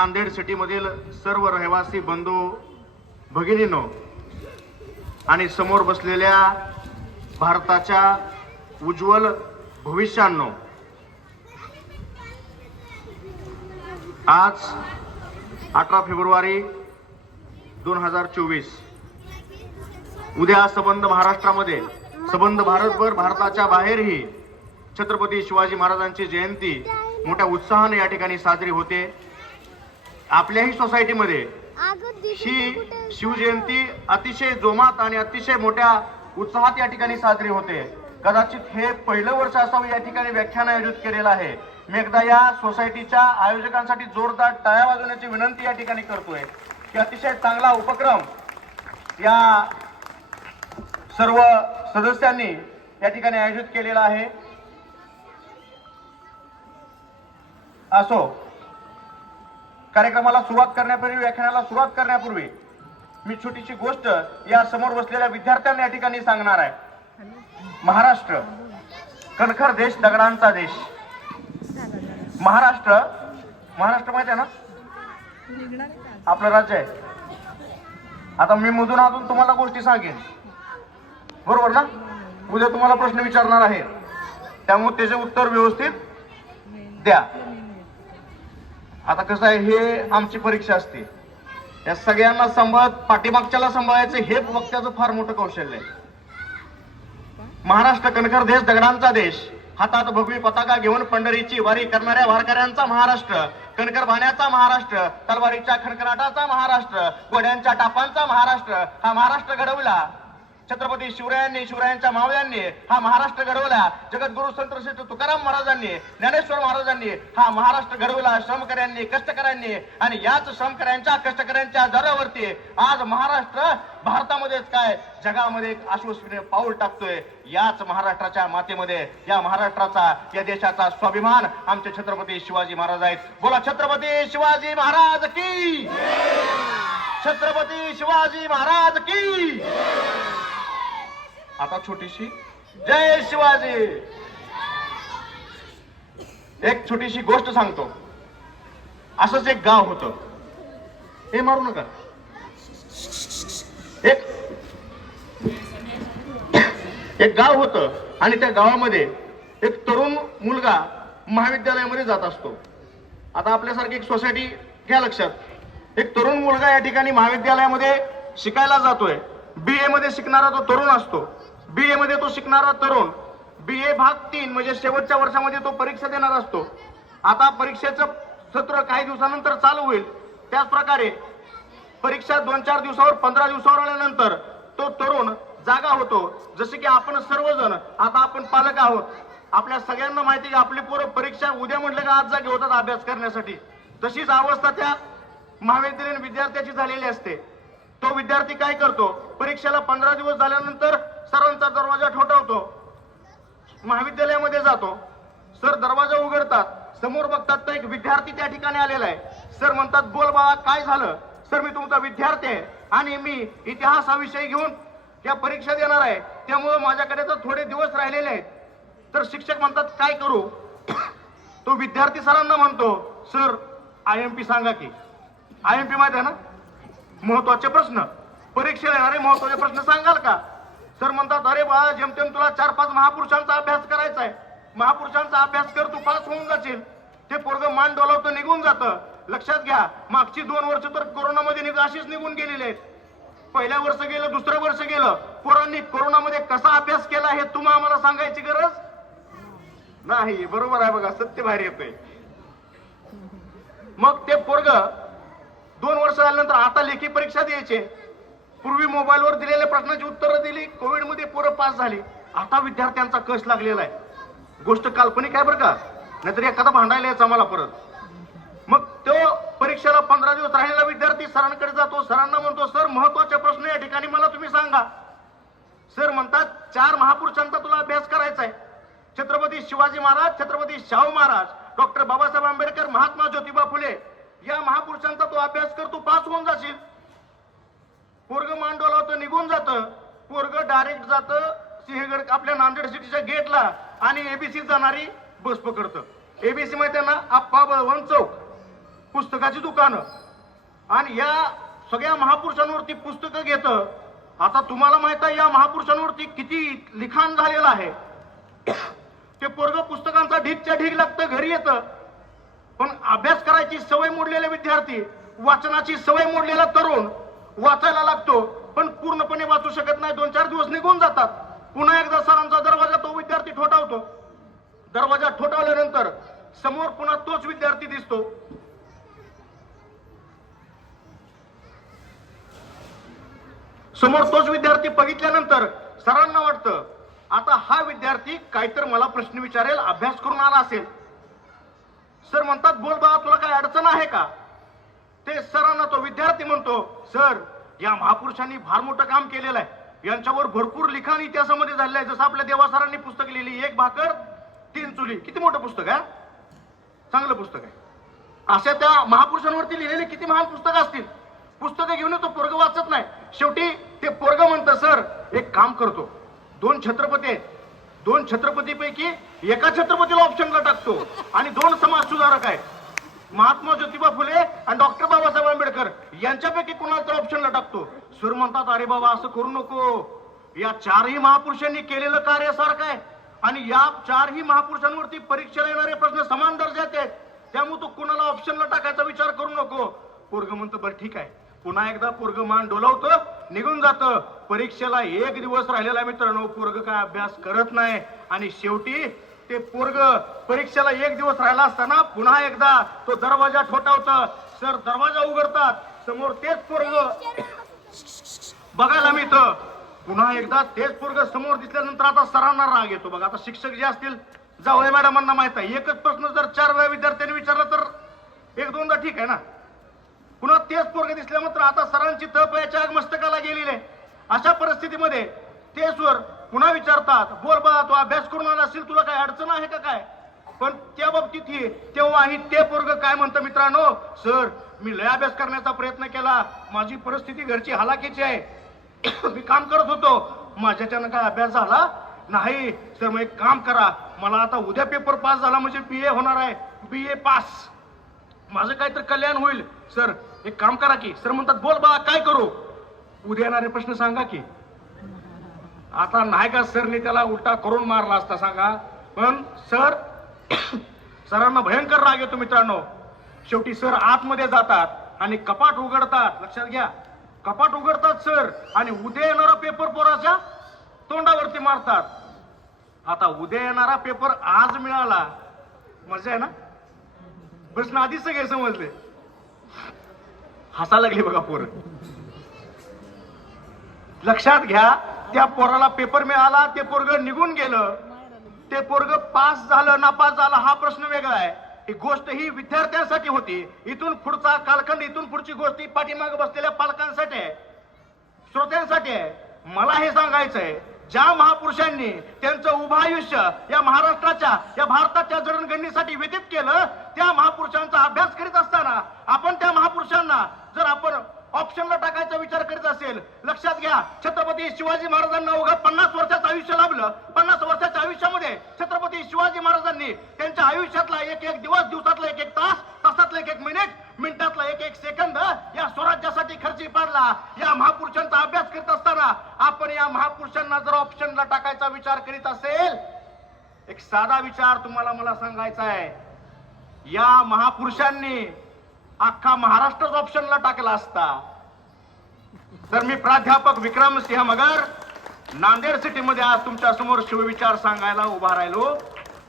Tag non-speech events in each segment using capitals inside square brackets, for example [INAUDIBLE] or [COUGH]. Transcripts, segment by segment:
नांदेड सिटीमधील सर्व रहिवासी बंधू भगिनीनो आणि समोर बसलेल्या भारताच्या उज्ज्वल भविष्यांनो आज अठरा फेब्रुवारी दोन हजार चोवीस. उद्या सबंध महाराष्ट्रामध्ये सबंध भारतभर भारताच्या बाहेरही छत्रपती शिवाजी महाराजांची जयंती मोठ्या उत्साहाने या ठिकाणी साजरी होते. आपल्याही सोसायटीमध्ये. ही शिवजयंती अतिशय जोमात आणि अतिशय मोठ्या उत्साहात या ठिकाणी साजरी होते. कदाचित हे पहिलं वर्ष असावं या ठिकाणी व्याख्यान आयोजित केलेलं आहे. मी एकदा या सोसायटीच्या आयोजकांसाठी जोरदार टाळ्या वाजवण्याची विनंती या ठिकाणी करतोय. की अतिशय चांगला उपक्रम या सर्व सदस्यांनी या ठिकाणी आयोजित केलेला आहे. असो. कार्यक्रमाला सुरुवात करण्यापूर्वी व्याख्यानाला सुरुवात करण्यापूर्वी मी छोटीशी गोष्ट या समोर बसलेल्या विद्यार्थ्यांना या ठिकाणी सांगणार आहे. महाराष्ट्र कणखर देश दगडांचा देश. महाराष्ट्र महाराष्ट्र माहिती आहे ना? आपलं राज्य आहे. आता मी मधून अजून तुम्हाला गोष्टी सांगेन. बरोबर ना? उद्या तुम्हाला प्रश्न विचारणार आहे. त्यामुळे त्याचे उत्तर व्यवस्थित द्या. आता कसं आहे हे आमची परीक्षा असते. या सगळ्यांना सांभाळत पाठीमागच्याला सांभाळायचं हे वक्त्याचं फार मोठं कौशल्य आहे. महाराष्ट्र कणखर देश दगडांचा देश. हातात भगवी पताका घेऊन पंढरीची वारी करणाऱ्या वारकऱ्यांचा महाराष्ट्र. कणकर भाण्याचा महाराष्ट्र तलवारीच्या खणखणाटाचा महाराष्ट्र घोड्यांच्या टापांचा महाराष्ट्र. हा महाराष्ट्र घडवला. छत्रपती शिवरायांनी शिवरायांच्या मावळ्यांनी हा महाराष्ट्र घडवला. जगद्गुरु संत श्रेष्ठ तुकाराम महाराजांनी ज्ञानेश्वर महाराजांनी हा महाराष्ट्र घडवला. श्रमकऱ्यांनी कष्टकऱ्यांनी आणि याच श्रमकऱ्यांच्या कष्टकऱ्यांच्या दरावरती आज महाराष्ट्र भारतामध्येच काय? जगामध्ये एक आश्वसनीय पाऊल टाकतोय. याच महाराष्ट्राच्या मातेमध्ये या महाराष्ट्राचा या देशाचा स्वाभिमान आमचे छत्रपती शिवाजी महाराज आहेत. बोला छत्रपती शिवाजी महाराज की छत्रपती शिवाजी महाराज की आता छोटीशी. जय शिवाजी. एक छोटीशी गोष्ट सांगतो. असंच एक गाव होत. हे मारू नका. एक एक गाव होत आणि त्या गावामध्ये एक तरुण मुलगा महाविद्यालयामध्ये जात असतो. आता आपल्यासारखी एक सोसायटी घ्या लक्षात. एक तरुण मुलगा या ठिकाणी महाविद्यालयामध्ये शिकायला जातोय. बी ए मध्ये शिकणारा तो तरुण असतो. बी ए मध्ये तो शिकणारा तरुण बी ए भाग तीन म्हणजे शेवटच्या वर्षामध्ये तो परीक्षा देणार असतो. आता परीक्षेचं सत्र काही दिवसानंतर चालू होईल. त्याच प्रकारे परीक्षा दोन चार दिवसावर पंधरा दिवसावर आल्यानंतर तो तरुण जागा होतो. जसे की आपण सर्वजण आता आपण पालक आहोत. आपल्या सगळ्यांना माहिती आहे की आपली पोरं परीक्षा उद्या म्हटलं का आज जागे होतात अभ्यास करण्यासाठी. तशीच अवस्था त्या महाविद्यालयीन विद्यार्थ्याची झालेली असते. तो विद्यार्थी काय करतो? परीक्षेला पंधरा दिवस झाल्यानंतर सरांचा दरवाजा ठोठावतो. महाविद्यालयामध्ये जातो. सर दरवाजा उघडतात. समोर बघतात तर एक विद्यार्थी त्या ठिकाणी आलेला आहे. सर म्हणतात बोल बाबा काय झालं? सर मी तुमचा विद्यार्थी आहे आणि मी इतिहास हा विषय घेऊन त्या परीक्षा देणार आहे. त्यामुळं माझ्याकडे तर थोडे दिवस राहिलेले आहेत. तर शिक्षक म्हणतात काय करू? [COUGHS] तो विद्यार्थी सरांना म्हणतो सर आय एम पी सांगा की. आय एम पी माहिती आहे ना? महत्त्वाचे प्रश्न. परीक्षेला येणारे महत्त्वाचे प्रश्न सांगाल का? सर म्हणतात अरे बा जेमतेम तुला चार पाच महापुरुषांचा अभ्यास करायचा आहे. महापुरुषांचा अभ्यास कर तू पास होऊन जाशील. ते पोरग मान डोलावतं निघून जातं. लक्षात घ्या मागची दोन वर्ष तर कोरोनामध्ये निघ अशीच निघून गेलेले आहेत. पहिल्या वर्ष गेलं दुसरं वर्ष गेलं. पोरांनी कोरोनामध्ये कसा अभ्यास केला हे तुम्हा आम्हाला सांगायची गरज नाही. बरोबर आहे बघा सत्य बाहेर येतोय. मग ते पोरग दोन वर्ष झाल्यानंतर आता लेखी परीक्षा द्यायचे. पूर्वी मोबाईलवर दिलेल्या प्रश्नाची उत्तरं दिली. कोविडमध्ये पोरं पास झाली. आता विद्यार्थ्यांचा कस लागलेला आहे. गोष्ट काल्पनिक आहे बरं का? नाहीतर एखादा भांडायला यायचा मला परत. मग तो परीक्षेला पंधरा दिवस राहिलेला विद्यार्थी सरांकडे जातो. सरांना म्हणतो सर महत्त्वाचे प्रश्न या ठिकाणी मला तुम्ही सांगा. सर म्हणतात चार महापुरुषांचा तुला अभ्यास करायचा आहे. छत्रपती शिवाजी महाराज छत्रपती शाहू महाराज डॉक्टर बाबासाहेब आंबेडकर महात्मा ज्योतिबा फुले या महापुरुषांचा तू अभ्यास कर तू पास होऊन जाशील. पोरग मांडवला होतं निघून जातं. पोरग डायरेक्ट जातं सिंहगड आपल्या नांदेड सिटीच्या गेटला आणि एबीसी जाणारी बस पकडतं. एबीसी माहिती आहे ना आप्पा बळवंत चौक पुस्तकाची दुकानं. आणि या सगळ्या महापुरुषांवरती पुस्तकं घेतं. आता तुम्हाला माहीत आहे या महापुरुषांवरती किती लिखाण झालेलं आहे. ते पोरग पुस्तकांचा ढीगच्या ढीग लागतं घरी येतं. पण अभ्यास करायची सवय मोडलेले विद्यार्थी वाचनाची सवय मोडलेला तरुण वाचायला लागतो पण पूर्णपणे वाचू शकत नाही. दोन चार दिवस निघून जातात. पुन्हा एकदा सरांचा दरवाजा तो विद्यार्थी ठोठावतो. दरवाजा ठोठावल्यानंतर समोर पुन्हा तोच विद्यार्थी दिसतो. समोर तोच विद्यार्थी बघितल्यानंतर सरांना वाटतं आता हा विद्यार्थी काहीतर मला प्रश्न विचारेल अभ्यास करून आला असेल. सर म्हणतात बोल बाबा तुला काय अडचण आहे का? ते सरांना तो विद्यार्थी म्हणतो सर या महापुरुषांनी फार मोठं काम केलेलं आहे. यांच्यावर भरपूर लिखाण इतिहासामध्ये झालेलं आहे. जसं आपल्या देवा सरांनी पुस्तक लिहिली एक भाकर तीन चुली. किती मोठं पुस्तक आहे चांगलं पुस्तक आहे. अशा त्या महापुरुषांवरती लिहिलेली किती महान पुस्तकं असतील? पुस्तकं घेऊन तो पोरग वाचत नाही. शेवटी ते पोरग म्हणतं सर एक काम करतो. दोन छत्रपती आहेत. दोन छत्रपतीपैकी एका छत्रपतीला ऑप्शनला टाकतो. आणि दोन समाज सुधारक आहेत. महात्मा ज्योतिबा फुले आणि डॉक्टर बाबासाहेब आंबेडकर यांच्यापैकी कोणाला तर ऑप्शनला टाकतो? सूर म्हणतात अरे बाबा असं करू नको. या चारही महापुरुषांनी केलेलं कार्य सारखं आहे. आणि या चारही महापुरुषांवरती परीक्षेला येणारे प्रश्न समान दर्जाचे आहेत. त्यामुळे तो कुणाला ऑप्शनला टाकायचा विचार करू नको. पोरग म्हणतो बरं ठीक आहे. पुन्हा एकदा पोरग मान डोलावतं निघून जातं. परीक्षेला एक दिवस राहिलेला मित्रांनो. पोरग काय अभ्यास करत नाही. आणि शेवटी ते पोरग परीक्षेला एक दिवस राहिला असताना पुन्हा एकदा तो दरवाजा ठोठावतं. सर दरवाजा उघडतात. समोर तेच पोरग. बघायला मिळतं पुन्हा एकदा तेच पोरग समोर दिसल्यानंतर आता सरांना राग येतो बघा. आता शिक्षक जे असतील जावळे मॅडमांना माहीत आहे. एकच प्रश्न जर चार वेळा विद्यार्थ्यांनी विचारला तर एक दोनदा ठीक आहे ना? पुन्हा तेच पोरग दिसल्यानंतर आता सरांची तप याच्या आग मस्तकाला गेलेली आहे. अशा परिस्थितीमध्ये ते स्वर पुन्हा विचारतात बोल बा तू अभ्यास करून आला असेल तुला काय अडचण आहे का काय? पण त्या बाबतीत ही तेव्हाही ते पोरग काय म्हणतं मित्रांनो? सर मी लय अभ्यास करण्याचा प्रयत्न केला. माझी परिस्थिती घरची हालाकीची आहे. [COUGHS] मी काम करत होतो. माझ्याच्यानं काय अभ्यास झाला नाही? सर मग एक काम करा. मला आता उद्या पेपर पास झाला म्हणजे बी ए होणार आहे. बी ए पास माझं काहीतरी कल्याण होईल. सर एक काम करा की सर म्हणतात बोल बा काय करू? उद्या येणारे प्रश्न सांगा की आता नाही का सरने त्याला उलटा करून मारला असता सांगा? पण सर सरांना भयंकर राग येतो मित्रांनो. शेवटी सर आतमध्ये जातात आणि कपाट उघडतात. लक्षात घ्या. कपाट उघडतात सर आणि उद्या येणारा पेपर पोराच्या तोंडावरती मारतात. आता उद्या येणारा पेपर आज मिळाला. मजा आहे ना? प्रश्न आधीच सगळे समजले. हसा लागली बघा पोर. लक्षात घ्या. त्या पोराला पेपर मिळाला ते पोरग निघून गेलं. ते पोरग पास झालं नापास झालं हा प्रश्न वेगळा आहे. ही गोष्ट ही विद्यार्थ्यांसाठी होती. इथून पुढचा कालखंड इथून पुढची गोष्ट ही पाठीमागे बसलेल्या पालकांसाठी आहे. श्रोत्यांसाठी आहे. मला हे सांगायचं आहे ज्या महापुरुषांनी त्यांचं उभं आयुष्य या महाराष्ट्राच्या या भारताच्या जडणघडणीसाठी व्यतीत केलं त्या महापुरुषांचा अभ्यास करीत असताना आपण त्या महापुरुषांना जर आपण ऑप्शनला टाकायचा विचार करीत असेल लक्षात घ्या छत्रपती शिवाजी महाराजांना उगा पन्नास वर्षाचं आयुष्य लाभलं. पन्नास वर्षाच्या आयुष्यामध्ये छत्रपती शिवाजी महाराजांनी त्यांच्या आयुष्यातला एक एक दिवस दिवसातला एक एक तास तासातला एक एक मिनिट मिनिटातला एक एक सेकंद या स्वराज्यासाठी खर्ची पाडला. या महापुरुषांचा अभ्यास करीत असताना आपण या महापुरुषांना जर ऑप्शनला टाकायचा विचार करीत असेल एक साधा विचार तुम्हाला मला सांगायचा आहे. या महापुरुषांनी अख्खा महाराष्ट्रच ऑप्शनला टाकला असता. तर मी प्राध्यापक विक्रम सिंह मगर नांदेड सिटी मध्ये आज तुमच्यासमोर शिवविचार सांगायला उभा राहिलो.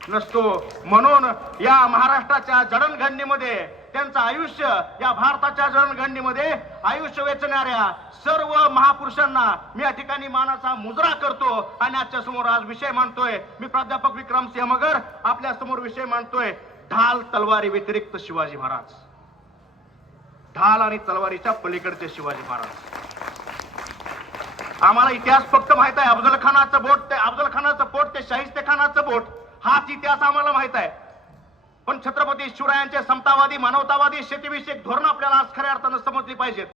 नसतो म्हणून या महाराष्ट्राच्या जडणघडणीमध्ये त्यांचं आयुष्य या भारताच्या जडणघडणीमध्ये आयुष्य वेचणाऱ्या सर्व महापुरुषांना मी या ठिकाणी मानाचा मुजरा करतो आणि आजच्या समोर आज विषय मांडतोय. मी प्राध्यापक विक्रम सिंह मगर आपल्यासमोर विषय मांडतोय. ढाल तलवारी व्यतिरिक्त शिवाजी महाराज. ढाल आणि तलवारीच्या पलीकडचे शिवाजी महाराज. आम्हाला इतिहास फक्त माहीत आहे. अफजल खानाचं बोट ते अफजल खानाचं बोट ते शाहिस्ते खानाचं बोट हाच इतिहास आम्हाला माहीत आहे. पण छत्रपती शिवरायांचे समतावादी मानवतावादी शेतीविषयक धोरण आपल्याला आज खऱ्या अर्थानं समजली पाहिजेत.